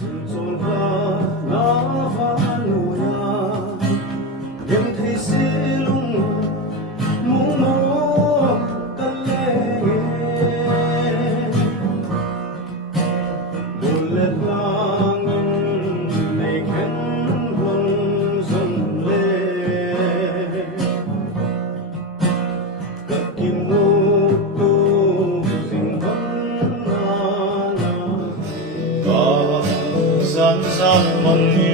Dồn qua nó vẫn ngủ nhà đêm thấy sẽ lung mũ mô ta lệ buồn lệ lang này khen vòng dần lệ cất kim ngô tô dình vẫn na na dân gian mong